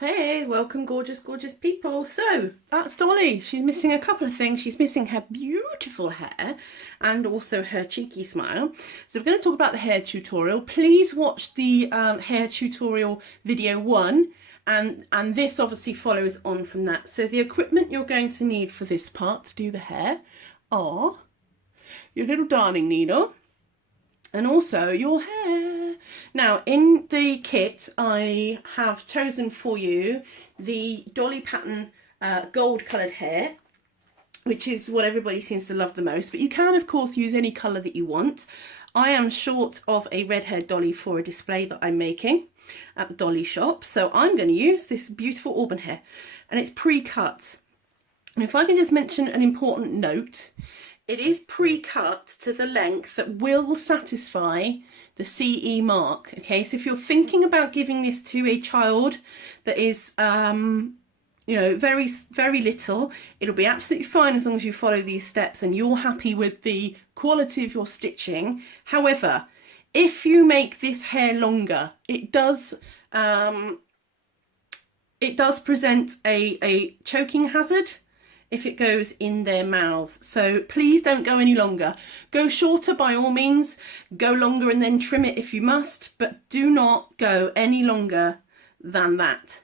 Hey, welcome gorgeous, gorgeous people. So that's Dolly. She's missing a couple of things. She's missing her beautiful hair and also her cheeky smile. So we're going to talk about the hair tutorial. Please watch the hair tutorial video 1 and this obviously follows on from that. So the equipment you're going to need for this part to do the hair are your little darning needle and also your hair. Now in the kit I have chosen for you the Dolly pattern gold coloured hair, which is what everybody seems to love the most, but you can of course use any colour that you want. I am short of a red haired dolly for a display that I'm making at the Dolly shop, so I'm going to use this beautiful auburn hair and it's pre-cut. And if I can just mention an important note, it is pre-cut to the length that will satisfy the CE mark. Okay, so if you're thinking about giving this to a child that is, you know, very, very little, it'll be absolutely fine as long as you follow these steps and you're happy with the quality of your stitching. However, if you make this hair longer, it does present a choking hazard if it goes in their mouths. So please don't go any longer. Go shorter by all means, go longer and then trim it if you must, but do not go any longer than that.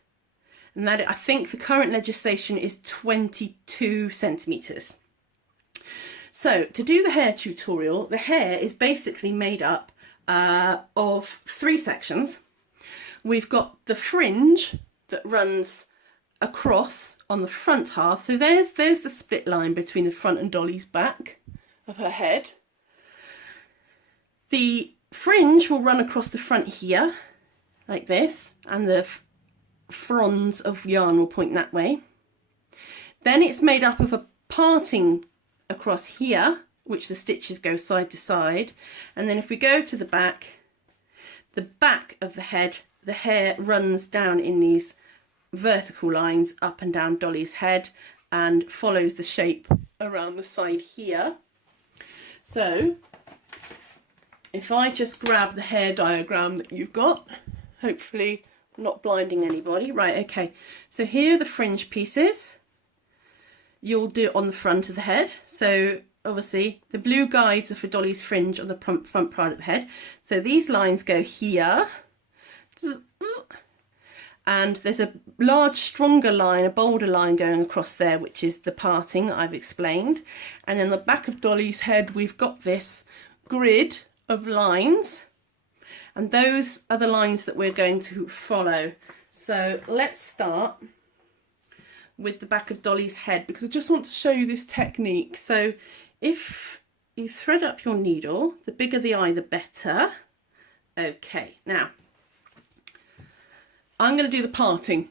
And that, I think the current legislation is 22 centimetres. So to do the hair tutorial, the hair is basically made up of 3 sections. We've got the fringe that runs across on the front half. So there's the split line between the front and Dolly's back of her head. The fringe will run across the front here like this, and the fronds of yarn will point that way. Then it's made up of a parting across here, which the stitches go side to side, and then if we go to the back of the head, the hair runs down in these vertical lines up and down Dolly's head and follows the shape around the side here. So if I just grab the hair diagram that you've got, hopefully not blinding anybody. Right, okay, so here are the fringe pieces. You'll do it on the front of the head. So obviously the blue guides are for Dolly's fringe on the front part of the head. So these lines go here, and there's a large stronger line, a bolder line going across there, which is the parting that I've explained. And then the back of Dolly's head, we've got this grid of lines, and those are the lines that we're going to follow. So let's start with the back of Dolly's head, because I just want to show you this technique. So if you thread up your needle, the bigger the eye the better. Okay, now I'm going to do the parting.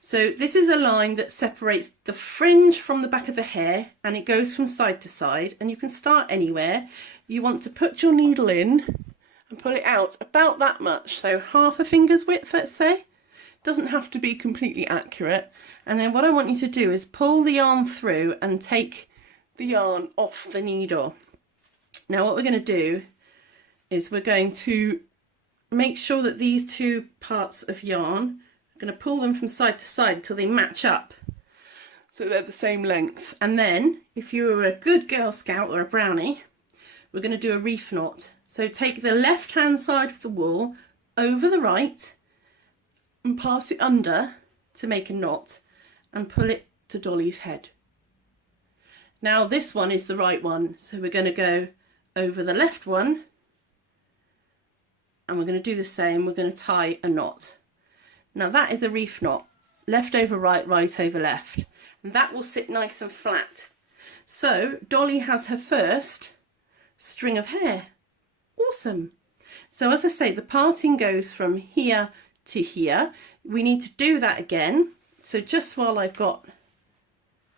So this is a line that separates the fringe from the back of the hair, and it goes from side to side, and you can start anywhere. You want to put your needle in and pull it out about that much, so half a finger's width, let's say. Doesn't have to be completely accurate. And then what I want you to do is pull the yarn through and take the yarn off the needle. Now what we're going to do is we're going to make sure that these 2 parts of yarn, I'm going to pull them from side to side until they match up, so they're the same length. And then if you were a good Girl Scout or a brownie, we're going to do a reef knot. So take the left hand side of the wool over the right and pass it under to make a knot and pull it to Dolly's head. Now this one is the right one, so we're going to go over the left one and we're going to do the same. We're going to tie a knot. Now that is a reef knot, left over right, right over left, and that will sit nice and flat. So Dolly has her first string of hair. Awesome. So as I say, the parting goes from here to here. We need to do that again. So just while I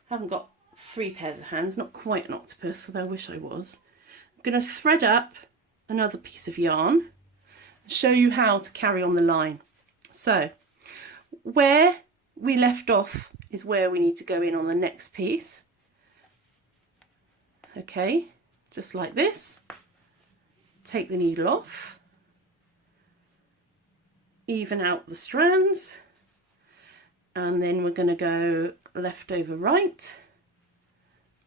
haven't got 3 pairs of hands, not quite an octopus, although I wish I was, I'm going to thread up another piece of yarn and show you how to carry on the line. So where we left off is where we need to go in on the next piece. Okay, just like this. Take the needle off, even out the strands, and then we're going to go left over right,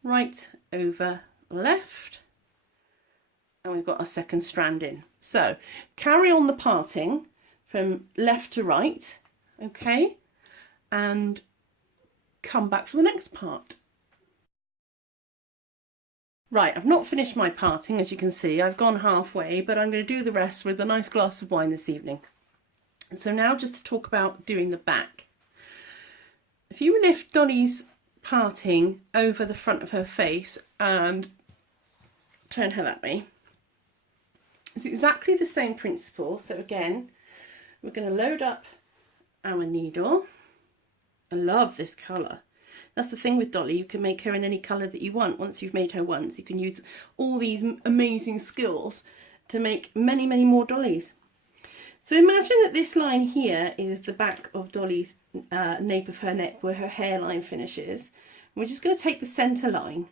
right over left, and we've got our second strand in. So carry on the parting from left to right, okay, and come back for the next part. Right, I've not finished my parting, as you can see. I've gone halfway, but I'm going to do the rest with a nice glass of wine this evening. And so now just to talk about doing the back. If you lift Dolly's parting over the front of her face and turn her that way, it's exactly the same principle. So again, we're going to load up our needle. I love this colour. That's the thing with Dolly, you can make her in any colour that you want. Once you've made her once, you can use all these amazing skills to make many, many more Dollys. So imagine that this line here is the back of Dolly's nape of her neck, where her hairline finishes. We're just going to take the centre line,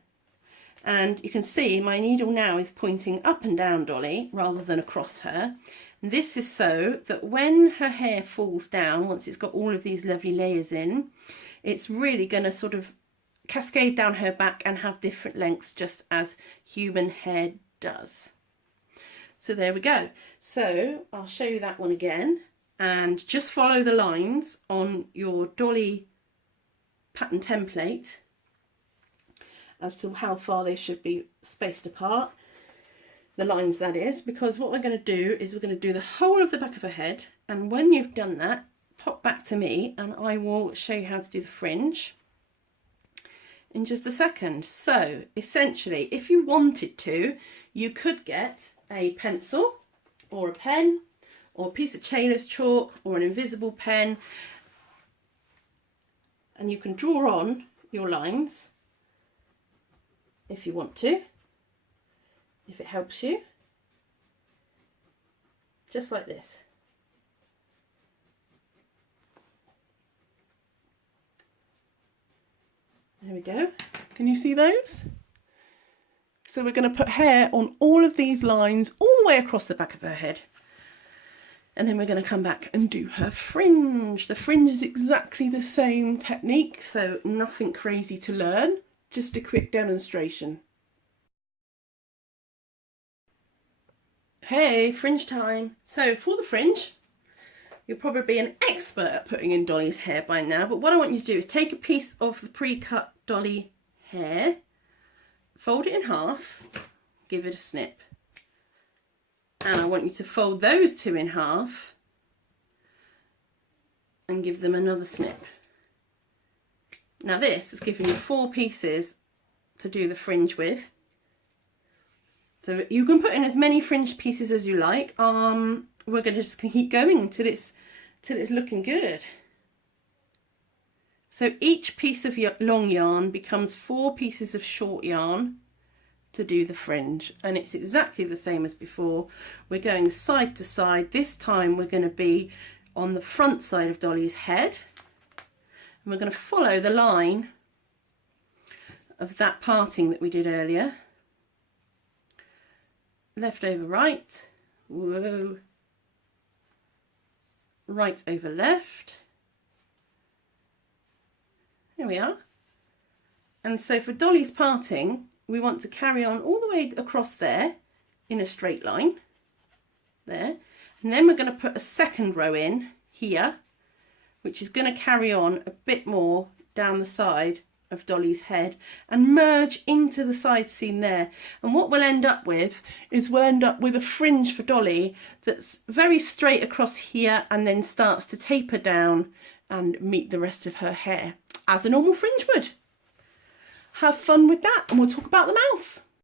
and you can see my needle now is pointing up and down Dolly rather than across her. And this is so that when her hair falls down, once it's got all of these lovely layers in, it's really going to sort of cascade down her back and have different lengths, just as human hair does. So there we go. So I'll show you that one again, and just follow the lines on your Dolly pattern template as to how far they should be spaced apart. The lines, that is, because what we're going to do is we're going to do the whole of the back of her head, and when you've done that, pop back to me and I will show you how to do the fringe in just a second. So essentially, if you wanted to, you could get a pencil or a pen or a piece of Tailor's chalk or an invisible pen, and you can draw on your lines if you want to, if it helps you, just like this. There we go. Can you see those? So we're going to put hair on all of these lines all the way across the back of her head. And then we're going to come back and do her fringe. The fringe is exactly the same technique, so nothing crazy to learn, just a quick demonstration. Hey, fringe time. So for the fringe, you'll probably be an expert at putting in Dolly's hair by now, but what I want you to do is take a piece of the pre-cut Dolly hair, fold it in half, give it a snip. And I want you to fold those two in half and give them another snip. Now this is giving you 4 pieces to do the fringe with. So you can put in as many fringe pieces as you like. We're going to just keep going until it's looking good. So each piece of long yarn becomes 4 pieces of short yarn to do the fringe, and it's exactly the same as before. We're going side to side. This time we're going to be on the front side of Dolly's head, and we're going to follow the line of that parting that we did earlier. Left over right, whoa, right over left. There we are. And so for Dolly's parting, we want to carry on all the way across there in a straight line, there. And then we're going to put a second row in here, which is going to carry on a bit more down the side of Dolly's head and merge into the side seam there. And what we'll end up with is we'll end up with a fringe for Dolly that's very straight across here and then starts to taper down and meet the rest of her hair as a normal fringe would. Have fun with that, and we'll talk about the mouth.